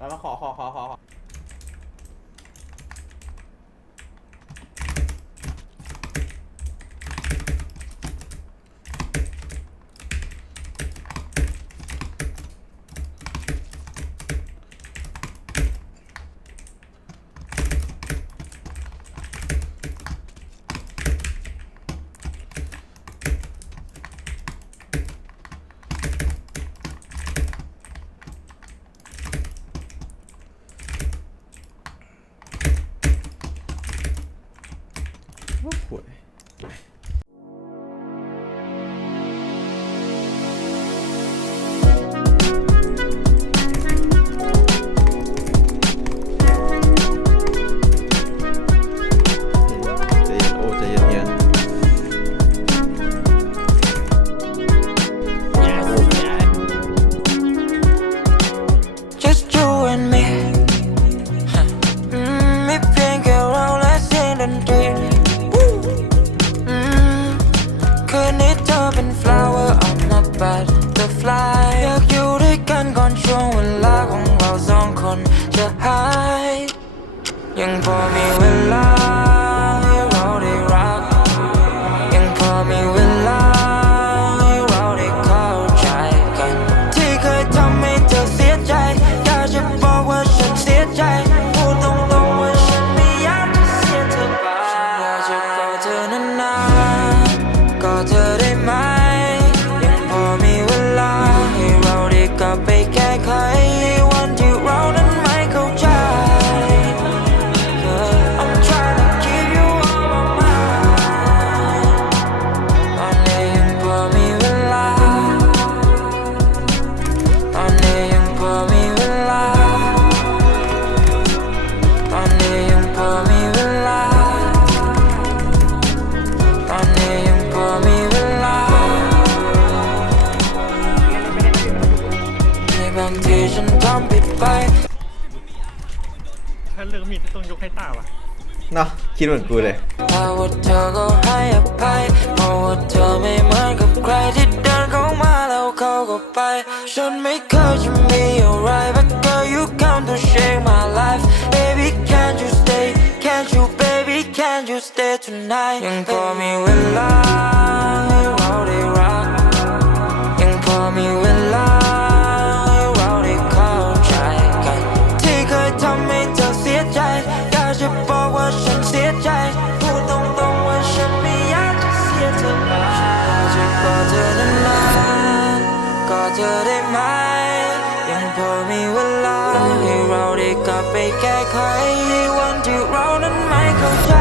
来了好好好好好。 โอ้โย เป็น flower of not bad the fly อยากอยู่ด้วยกันก่อนช่วงเวลาของเราสองคนจะหายยังพอมี อร์มิต้องยกให้ตาวะเนาะคิดเหมือนกูเลย ถ้าว่าเธอก็ให้อภัยเพราะว่าเธอไม่เหมือนกับใครที่เดินเข้ามาแล้วเขาก็ไป ฉันไม่เคยจะมีอะไร but girl you come to shake my life baby can't you stay can't you baby can't you stay tonight ยังพอมีเวลาให้เราได้รักยังพอมี เอได้ไหม ยังพอมีเวลาให้เราได้กลับไปแก้ไขในวันที่เรานั้นไม่เข้าใจ